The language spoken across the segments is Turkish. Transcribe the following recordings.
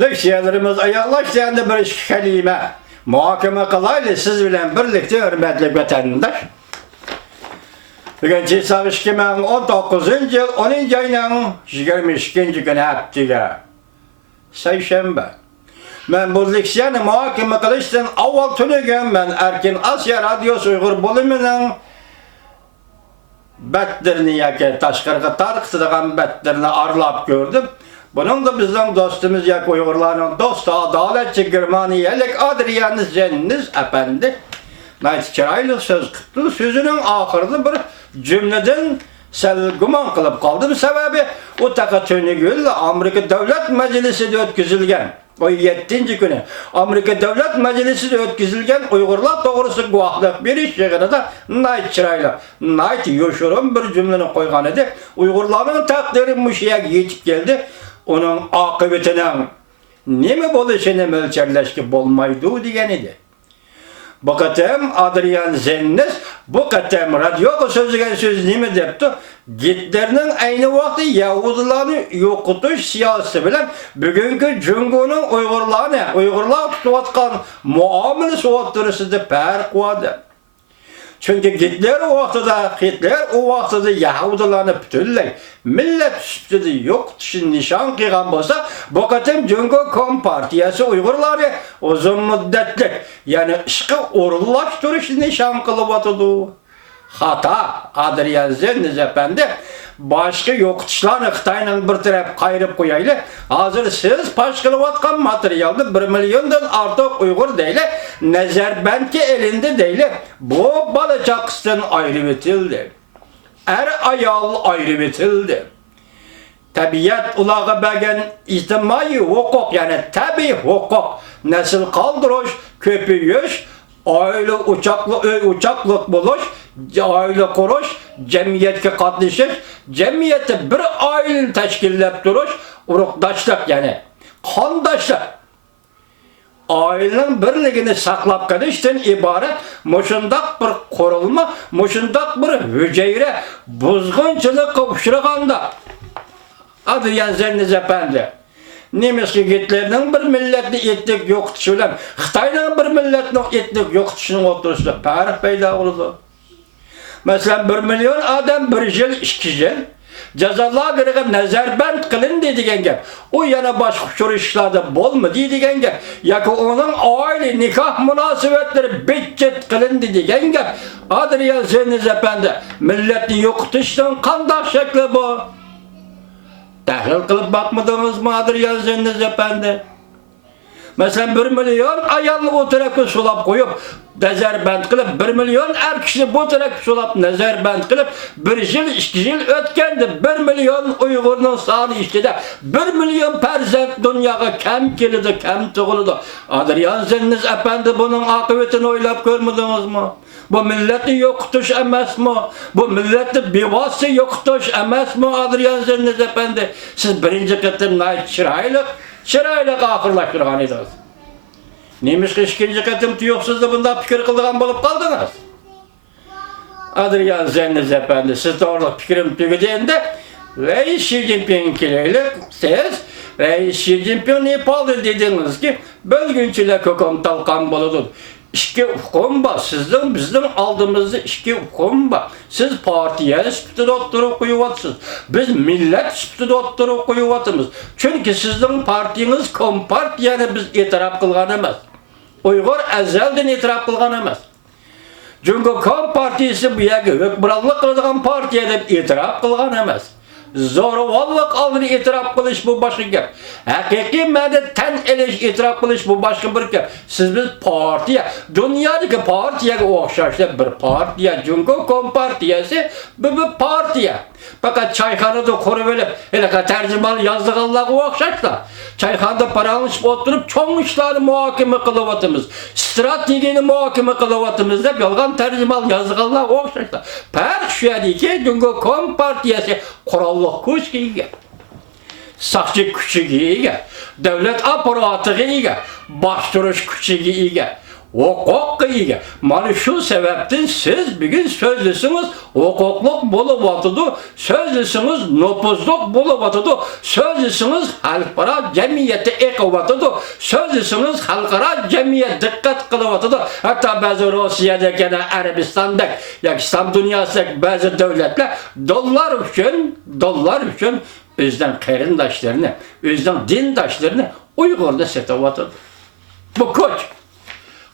Leksiyalarımız ayarlaştığında bir iş kelime muhakeme kılaylı siz bilen birlikte hürmetli vatandaş. Bugün Cisav 2019 yıl 10. ayının 22. günü haftiga. Seyşembe. Ben bu leksiyonu muhakeme kılıştın avval tünügen ben Erkin Asya Radyosu Uygur bölümünün betlerini yaki taşkırgı tarıqtıdığın betlerini arlap gördüm. Bunun da bizden dostumuz yak Uygurların dostu adaletçi Germaniyelik Adrian Zenniz efendi. Nayt çıraylı söz kıttı. Sözünün ahırını bir cümleden selguman kılıp kaldım. Sebebi o taka tönügül Amerika Devlet Meclisi'de ötküzülgen. O 7. günü Amerika Devlet Meclisi'de ötküzülgen Uygurlar doğrusu guahlık bir iş yığını da Nayt çıraylı. Nayt yoşurun bir cümleni koygan idi. Uygurların takdiri müşiye yetip geldi. Onun akıbetinin nemi boluşunu mölçerleşki bolmaydı diyen idi. Bu katem Adrian Zenniz, bu katem radyo sözügen söz nemi depti? Gitlerinin aynı vakti Yahudlarını yokutuş siyasi bilen bugünkü Cungo'nun Uygurlar tutuvatkan muamelesi oturusunda perkuadı. Çünkü Hitler o vaxtıda Yahudilarını bütünley millet üstüde yok için nişan kıygan bolsa bu katem Cungo Kompartiyası Uygurları uzun müddetlik yani ışkı orullaştırış nişan kılıp atıdı. Hata Adrian Zenniz efendi başka yokutuşlarını Xitay'la bir taraf kayırıp koyaylı. Hazır siz paş kılıp atkan materyalda 1 milyondan artık Uygur değil, Nezerbentki elinde değil. Bu balacakısın ayrı bitildi. Ayal ayrı bitildi. Tabiat ulağı bəgən ictimai hukuk yani tabi hukuk, nesil kaldırış, köpüyüş, aile uçaklık buluş, aile kuruş, cemiyetke katlaşış, cemiyeti bir ailenin teşkillep duruş, urukdaşlık yani kandaşlık. Ailenin birliğini saklap kalıştın ibaret, muşundak bir korulma, muşundak bir hüceyre, buzgunçılık uçurağında. Adrian Zenniz efendi. Nemeski Hitler'nin bir milletli etnik yokutuşuyla, Xitay'ın bir milletli etnik yokutuşunun oturuşunda tarih peyda oldu. Mesela 1 milyon adam 1 yıl 2 yıl cezalığa göre Nezerbent kılın dediğen gel. O yana başka şuruşlarda bol mu dediğen gel. Ya ki onun aile nikah münasebetleri bitcet kılın dediğen gel. Adrian Zenniz efendi milletli yokutuşunun kandak şekli bu. Tahlil kılıp bakmadınız mı Adrian Zenniz efendi? Mesela 1 milyon ayalını o tarafı sulap koyup nezarbent kılıp 1 milyon erkişini bu tarafı sulap nezarbent kılıp 1 yıl 2 yıl ötkendi 1 milyon Uygur'un sağlı işte 1 milyon perzent dünyaya kem gelidi, kem tuğuludu. Adrian Zenniz efendi bunun akıbetini oylap görmediniz mi? Bu milleti yokutuş emez mi? Bu milleti bivası yokutuş emez mi Adrian Zenniz efendi? Siz birinci kıtım Nayt çıraylık ahırlaştırgan ediniz. Neymiş ki ikinci kıtım tüyoksuz da bunda fikir kıldığan bulup kaldınız. Adrian Zenniz efendi siz doğruluk fikirim tügüdüğünde Reis Xi Jinping'kileyle siz Reis Xi Jinping Nepal'da dediniz ki bölgünçüle hüküm talkan buludur. İki hukum var. Sizden bizden aldığımızda iki hukum var. Siz partiye sütü oturup koyuvatsınız. Biz millet sütü oturup koyuvatımız. Çünkü sizden partiniz Kompartiyani biz itiraf kılgan emez. Uygur ezelden itiraf kılgan emez. Çünkü Kompartiyası bu yagi hükmranlık kılgan partiye de itiraf kılgan emez. Zorvallık aldığını itiraf kılış bu başka gel. Hakiki medetten eleş itiraf kılış bu başka bir gel. Siz biz partiye, dünyadaki partiye okşaşlı bir partiye, çünkü Kompartiyası bu bir partiye. Fakat çayhanada koru verip, hele tercümalı yazdık Allah'a okşaşlar. Çayhanada paranış oturup çoğun işleri muhakeme kılıvatımız, stratejini muhakeme kılıvatımız hep yolgan tercümalı yazdık Allah'a okşaşlar. Per şu yedi ki, çünkü Kompartiyası kurallık kuş giyiyor. Sakçı küçü giyiyor. Devlet aparatı giyiyor. Başduruş küçü giyiyor. hukuk ega. Mana şu sebepten siz bugün sözlüsünüz hukukluk bulup atıdı, sözlüsünüz nüfuzluk bulup atıdı, sözlüsünüz halkara cemiyeti ekip atıdı, sözlüsünüz halkara cemiyet dikkat kılıp atıdı. Hatta bazı Rusya'daki, Arabistan'daki, ya İslam dünyasındaki bazı devletler dolar için özden kerindaşlarını, özden dindaşlarını Uygur'da setip atıdı. Bu koç.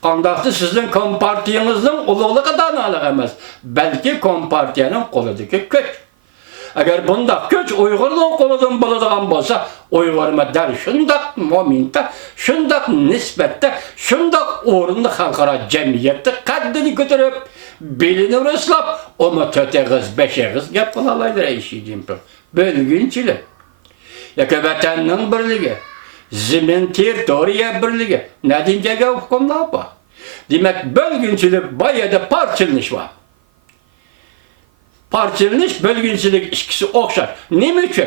Qandaqdır sizin kompartiyanızın ululuğu danalığı emas. Belki kompartiyanın koludaki köç. Eğer bunda köç Uygur'un koludan buladigan bolsa, Uygur'ma der şundak momentde, şundak nispette, şundak orunda halkara cemiyette kaddini götürüp, belini rıslap, onu töteğiz, beşeğiz, gep kılalaydır eşiyeceğim. Bölgünçülük. Yaka vatanın birliği. Zemin territoriya birliği. Netincege hukumlar var. Demek bölgünçülük bayada parçalınış var. Parçalınış, bölgünçülük ikisi okşar. Ne için?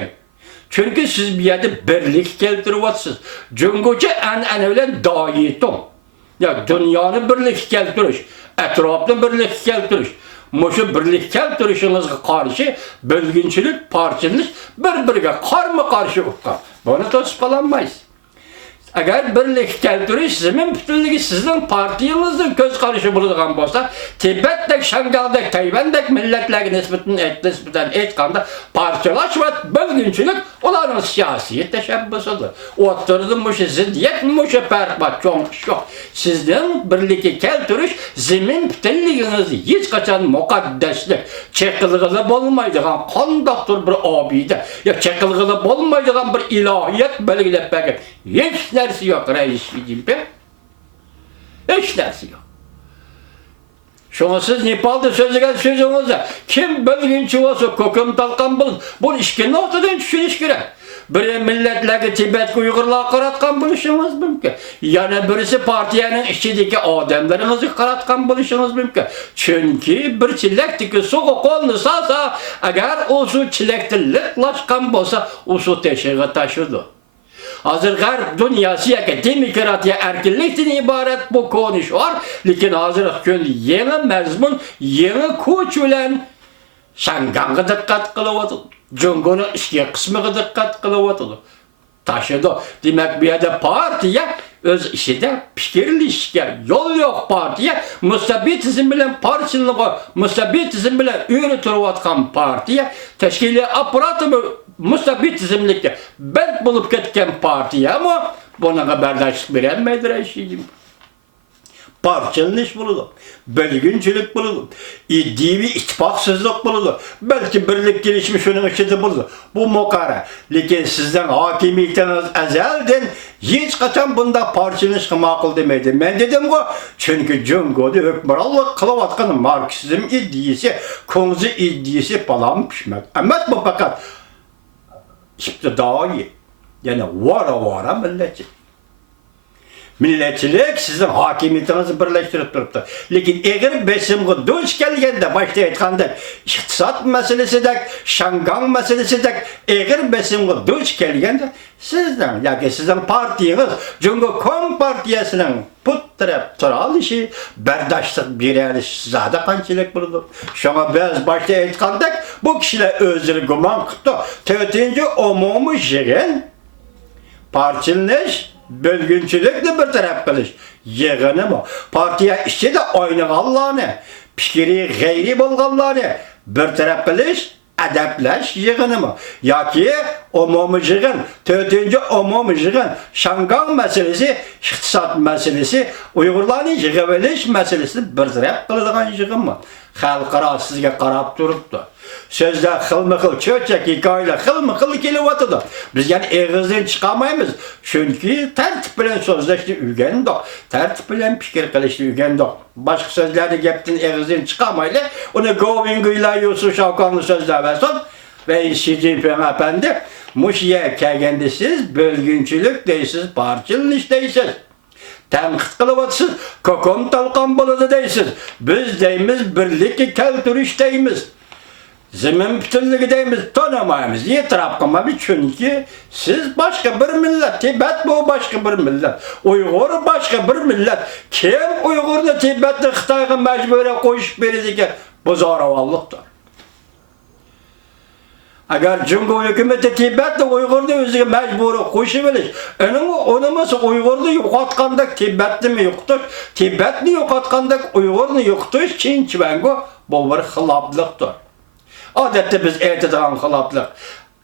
Çünkü siz bir yerde birlik keltiriyorsunuz. Cungucu an'anavilen dayitum. Ya dünyanı birlik keltiriş, etrafını birlik keltiriş. Muşu birlik keltirişinizge karşı bölgünçülük, parçalınış birbirine karma karşı hukka. Bunu tospalanmayız. Eğer birlik keltiriş zemin bütünlüğü sizin partiyanızın göz karışı bulunduğun bolsa, Tibet'deki, Şangal'daki, Tayvan'daki milletlerine nispeten etkanda parçalaş ve bölgünçülük onların siyasi teşebbüsüdür. Oturduğun muşu ziddiyet, muşu perbat, çok yok. Sizin birlik keltiriş zemin bütünlüğünüzü hiç kaçan mukaddeslik, çekilgili bulmaydıgan, kondaktır bir abide, ya çekilgili bulmaydıgan bir ilahiyet belgilep hiç neresi yok reisciğim be. Hiç neresi yok. Şuna siz Nepal'da sözünüzde kim bölgünçü olsa kokum talkan bu işkinin ortadan düşürüşkire. Biri milletlerge Tibet Uygurlar qaratkan buluşunuz mümkün. Yani birisi partiyanın içindeki adamlarınızı qaratkan buluşunuz mümkün. Çünkü bir çilekteki soğuk kolunu sağsa, eğer o su çilektiliklaşkan bolsa, o su teşeğe taşıdı. Hazır Garp dünyası demokratiya erkinlikten ibaret bu konuş var. Lakin hazır gün yeni mezmun, yeni koç bilen Şangang'a dikkat kılıvadı. Cungunun işe kısmına dikkat kılıvadı. Taşıdı. Demek bir yerde partiye öz işide fikirlişke yol yok partiye. Mustabitizm bilen parçalığı, mustabitizm bilen yürütüvatkan partiye teşkili aparatı mustabitizmlikte ben bulup ketken partiye ama buna haberdaşlık verenmedir eşiyim. Parçalınış bulunur, bölgünçülük bulunur, iddivi ittifaksızlık bulunur, belki birlik gelişmiş onun içinde bulunur. Bu mokara. Lakin sizden hakimiyetiniz ezelden hiç kaçan bunda parçalınış makul demedi. Ben dedim ki çünkü Cungo'da hükümranlık kılavatkan Marksizm iddiyesi, Konzu iddiyesi falan pişmek. Ama bu fakat iktidai, yani vara milletçi. Milletçilik sizin hakimiyetinizi birleştirip duruptu. Lakin eğer besimge duş gelgende başta aytgandek iktisat meselesindek, Şangang meselesindek eğer besimge duş gelgende sizden yoki sizin partiyiniz Cungo Kom partiyasının puttirip turalışı, berdaşlık bereliş zada qanchalik buldu. Şoňa biz başta aytgandek bu kişiler özleri guman qıptı. Tötüncü umumy yig'in parçalanish bölgünçülükle bir taraf kılış. Yığını mı? Partiya işçi de oynağanlarını, fikri gayri bolğanlarını bir taraf kılış, adapleş yığını mı? Ya ki umumy yığın, tötüncü umumy yığın, Şangang meselesi, iktisat meselesi, Uygurlarını yığıveliş meselesi bir taraf kıladigan yığın mı? Halkara sizge qarap turupdu. Sözler xilmi-xil, çöçek hikayeler xilmi-xil kelivatıdı. Biz yani eğizden çıkamayız. Çünkü tertip bilen sözleşti ügendik. Tertip bilen fikir kılıştı ügendik. Başka sözlerde geptin eğizden çıkamayla. Onu Govinguyla Yusuf Şavkanlı sözler versin. Ve Xi Jinping efendi, muşiye kelgende siz bölgünçülük deysiz, parçalınış deysiz. Tenkit kılıvatsız, kokom talkan buladı deysiz. Biz deyimiz birlik keltiriş deyimiz. Zemin bütünlüğü deyimiz tanımayımız, itiraf kılmamız çünkü siz başka bir millet, Tibet bu başka bir millet, Uygur başka bir millet. Kim Uygur'da Tibet'te Xitay'a mecbure koyuş verir bu zoravallıktır. Agar Cumhur hükümeti Tibet'te Uygur'da özüge mecburi koşu veriş, onu Uygur'da yo'qotgandak Tibet'ni mi yo'qotish, Tibet'ni yo'qotgandak Uygur'ni yo'qotish kinchi bango bu bir xiloflikdir. Odatda biz aytadigan xiloflik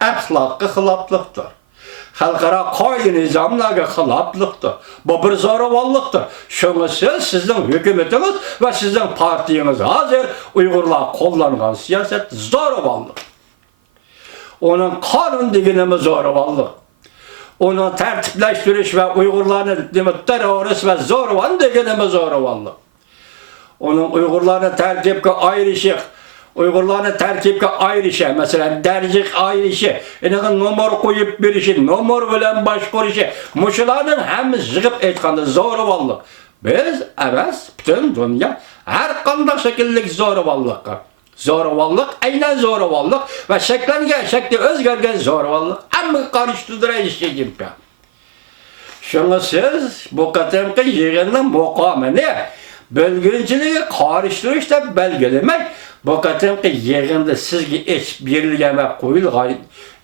axloqqa xiloflikdir. Xalqaro qoida nizomlarga xiloflikdir. Bu bir zo'ravonlikdir. Shunga sizning hukumatingiz va sizning partiyangiz hozir Uyg'urlar qo'llangan siyosat zo'ravonlik. Onun kanun deganimiz zo'ravonlik. Onu tertipleştiriş ve Uygurlarni terörist ve zo'ravon deganimiz zo'ravonlik. Onun Uygurlarni tertipga ayirishik, Uygurlarni tertipga ayirishi, mesela dercik ayirishi, nomer koyup berishi, nomer bilen boshqarishi, mushularning hammasi yig'ib aytganda zo'ravonlik. Biz emas, bütün dünya her qanday shakllik zo'ravonlikqa. Zo'ravonlik aynan zo'ravonlik va shakli o'zgargan zo'ravonlik hamma qarshitdiraydi Xi. Shunga siz bu qatamqi yig'inning muqomini bölgünçiliği qarşılayış deb belgilemek, bu qatamqi yig'inda sizga ish berilgan va qo'yilgan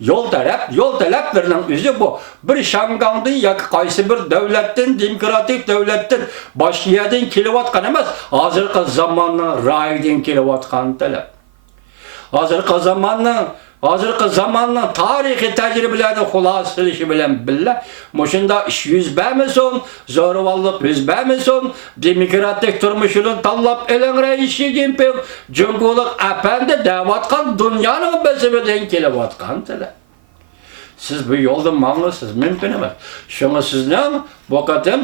yo'l talablarning o'zi bu. Bir Shangandan yoki qaysi bir davlatdan, demokratik davlatdan, boshqa yerdan kelayotgan emas, hozirgi zamonning ra'yidan kelayotgan talab. Hozirgi zamonning tarixiy tajribalarini xulosalashi bilan birga, mushunda ish yuz bermasin, zo'ravonlik yuz bermasin, demokratik turmushini tanlab elangray Xi Jinping Cumhurlik apandi deyotgan dunyoning basimidan kelayotgan talab. Siz bu yo'lda ma'nisiz mumkin emas. Shunga sizning bu qatam